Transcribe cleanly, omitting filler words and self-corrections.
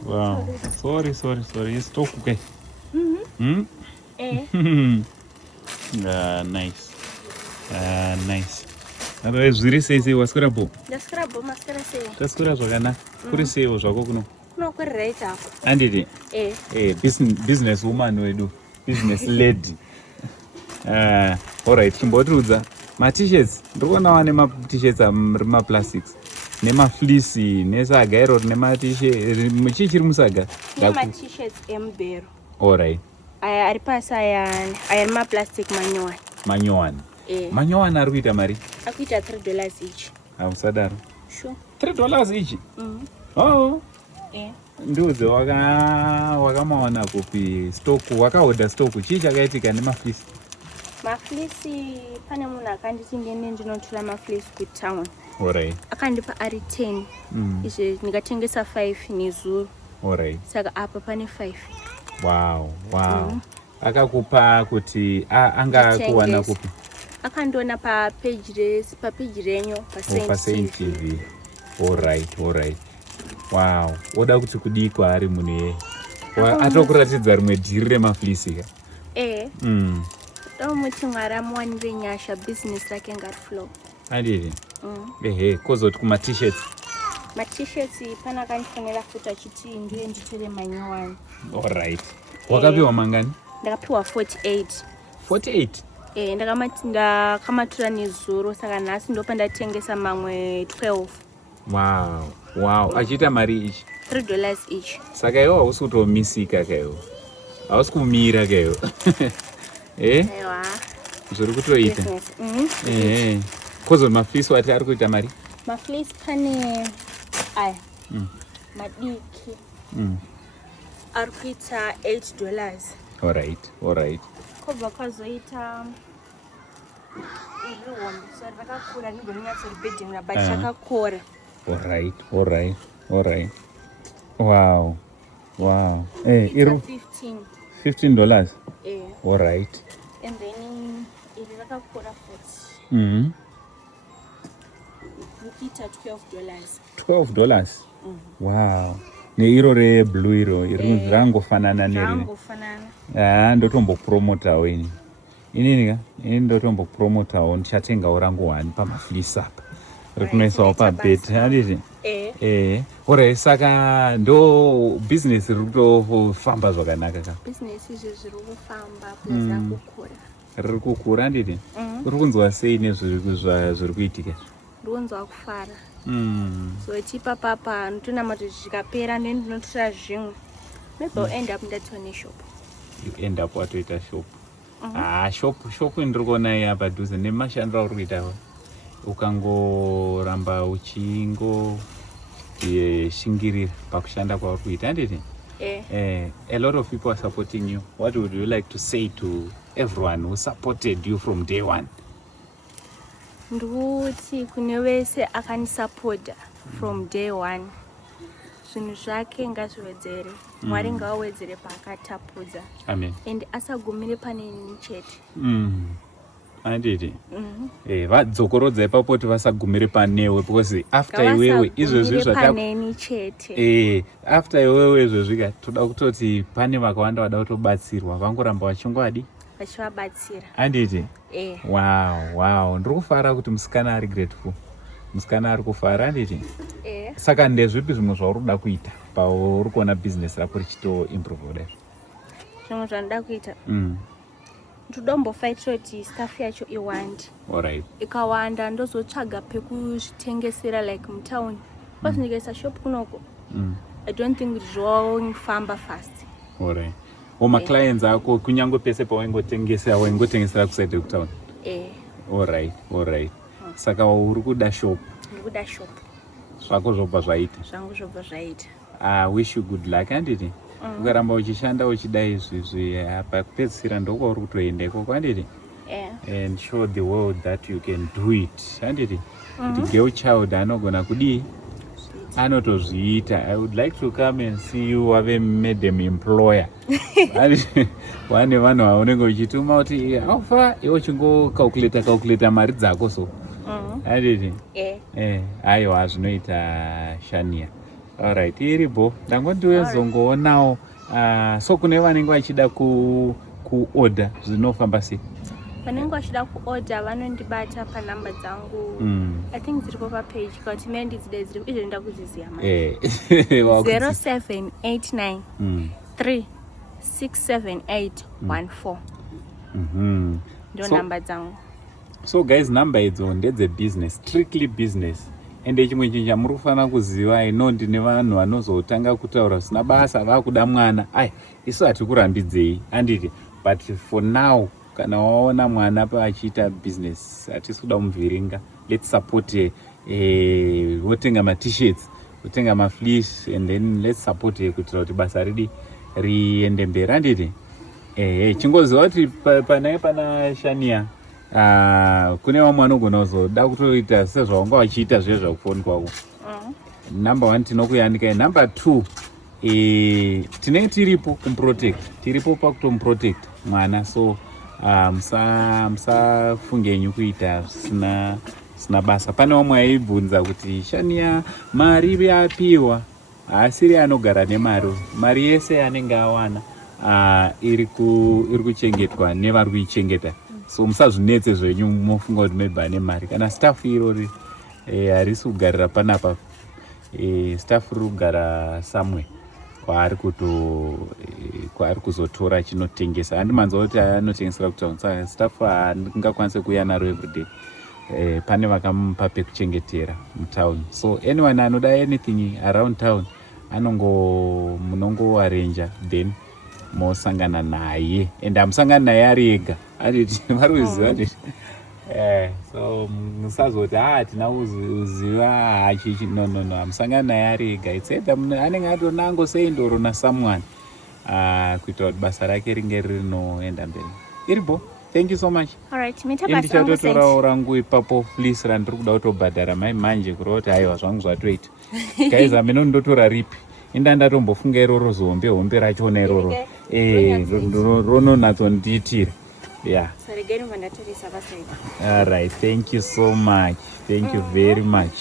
Wow. Sorry. It's too okay. Nice. Nice. Otherwise, zviri sei waskura bo? Ndaskura bo maskara sei. Taskura zvakanaka. Kuri sei zvako kuno? Kuno kuri right hapo. Anditi? Business woman wedu. Business lady. Alright, chimbotiudza. Ma-t-shirts, ndikuonawo nema-t-shirts ma-plastics. Nema-fleece, nesaga iro nema-t-shirt. Chii chiri musaga? Nema-t-shirts emubhero. Alright. Aya ari pasi aya ma-plastic manyowani. Manyowani? Manyowani ari kuita mari? Ari kuita $3 each. Hausadaro? Sure. $3 each? Ndiudze wakamaona kupi stock, wakahodha stock. Chii chakaitika nemafleece? Mafleece pane munhu akanditi ngene ndinotora mafleece kutown. Alright. Akandipa ari 10. Izvi ndikatengesa 5 nezuro. Alright. Saka apa pane 5. Wow. Akakupa kuti anga kuwana kupi? Akandiona papage renyu paSaint TV. Alright. Wow. Oda kuti kudikwa ari munhu yeye. Atokuratidza rimwe dhiri remafleece ka? Muti Mwari amuwanire nyasha business rake ngariflow. Anditi? Kozoti kuma-t-shirts? Ma-t-shirts pana kandifonera futi achiti ndiye nditore manyowani. Alright. Wakapiwa mangani? Ndakapiwa 48. 48? Ndakamatura nezuro saka nhasi ndopa ndatengesa mamwe 12. Wow. Achiita mari ichi? $3 each. Saka iwo hausi kutomisika kaiwo. Hausi kumira kaiwo. Aiwa. Zviri kutoita. Kozoti mafleece wati ari kuita mari? Mafleece pane aya. Madiki. Ari kuita $8. Alright. Kobva kwazoita irihombe. So rakakura ndigonyatsoribhedhinga but chakakora. Alright. Wow. $15. Alright. And then iri rakakura futi. Rikuita $12. Wow. Neiro reblue iro rangofanana neri. Ndotombopromotawo inini ndotombopromotawo ndichatengawo rangu 1 pamafleece apa rikunoisawo pabheti handiti. Alright, saka ndo business riri kutofamba zvakanaka ka? Business izvi zviri kufamba kuza kukura. Riri kukura handiti? Uri kunzwa sei nezviri kuitika? Ndiri kunzwa kufara. So chipa papa ndotona kuti zvikapera ndinotora zvimwe. Maybe I'll end up ndatone shop. You end up watoita shop? Shop ndiri kuona iya padhuze nemashandiro auri kuitawo. Ukangoramba uchingoshingirira pakushanda kwauri kuita handiti? A lot of people are supporting you. What would you like to say to everyone who supported you from day one? Ndikuti kune wese akanisapota from day one, zvinhu zvake ngazviwedzere. Mwari ngaawedzere paakatapudza. Amen. And asagumire pane inini chete. Handiti? Vadzokorodza ipapo kuti vasagumire panewe because after iwewe izvezvi paneni chete. After iwewe izvezvi toda kutoti pane vakawanda vada kutobatsirwa vangoramba vachingwadi vachivabatsira. Handiti? Wow. Ndiri kufara kuti musikana ari grateful. Musikana ari kufara handiti? Saka ndezvipi zvimwe zvauri kuda kuita pauri kuona business rako richito improve kudai? Zvimwe zvandida kuita? Ndotombofaitira kuti staff yacho iwande. Alright. Ikawanda ndozotsvaga pekuzvitengesera like mutown. Kwazvinikaisa shop kunoko. I don't think zvofamba fast. Alright. Clients ako kunyango pese pawaingotengesera kuside kutown. Alright. Saka uri kuda shop. Ndikuda shop. Zvako zvobva zvaita. Zvangu zvobva zvaita. I wish you good luck handiti? Ukaramba uchishanda uchidai izvi pakupedzisira ndoko uri kutoenda ikoko handiti? And show the world that you can do it handiti? Kuti girl child anogona kudii? Anotozviita. I would like to come and see you have made them employer. Vane vanhu vaunenge uchituma kuti aufa iwe uchingocalculate mari dzako so. Handiti? Aiwa zvinoita Shania. Alright, iripo ndangondiwezongoonawo. So kune vanenge vachida kuorder zvinofamba sei? Vanenge vachida kuorder vanondibata panhamba dzangu. I think dziripo papage kuti mendidzide dziripo izvo nda kuziziya manje. 0789 367814. Ndo namba dzangu. So guys, namba idzo ndedze business, strictly business. Ende chimwe chinhu chamuri kufanira kuziva, ino ndine vanhu vanozotanga kutaura zvisina basa vakuda mwana. Isu hatikurambidzei handiti, but for now kana waona mwana pachiita business hatisi kuda muvhiringa. Let's support wotenga ma-t-shirts, wotenga ma-fleece, and then let's support kuitira kuti basa riende mberi handiti. Chingoziva kuti pana Shania kune vamwe vanogona kuzoda kutoita sezvaunga vachiita zviye zvakufoni kwako. Number 1 tinokuyandikai. Number 2 tinenge tiripo kumprotect, tiripo pakutomuprotect mwana. So musafungenyu kuita sina basa. Pane vamwe aibvunza kuti Shania mari yapiwa, asiri anogara nemari yese yanenge awana iri kuchengetwa nevari kuichengeta. So musazvinetse zvenyu mofunga kuti maybe ane mari. Kana staff irori harisi kugarira panapa, staff riri kugara somewhere kwaari kuzotora chinotengesa. Handimanzwa kuti anotengesera kutown, saka staff handingakwanise kuuya naro everyday. Pane vakamupa pekuchengetera mutown. So anyone anoda anything around town munongoarrange then mosangana naye, and hamusangani naye ari ega handiti, vari kuziva handiti. So musazoti hatina kuziva hachichi, no, hamusangani naye ari ega. It's either anenge atonango seindoro nasomeone kuitira kuti basa rake ringe rinoenda mberi. Iripo. Thank you so much. Alright, ndichatotorawo rangu ipapo fleece randiri kuda kutobhadhara mai manje kureva kuti haiwa zvangu zvatoita. Guys, hameno ndotora ripi? Indandatombofunga iroro hombe rachona iroro rononatsondiitira. Yeah. All right, thank you so much. Thank you very much.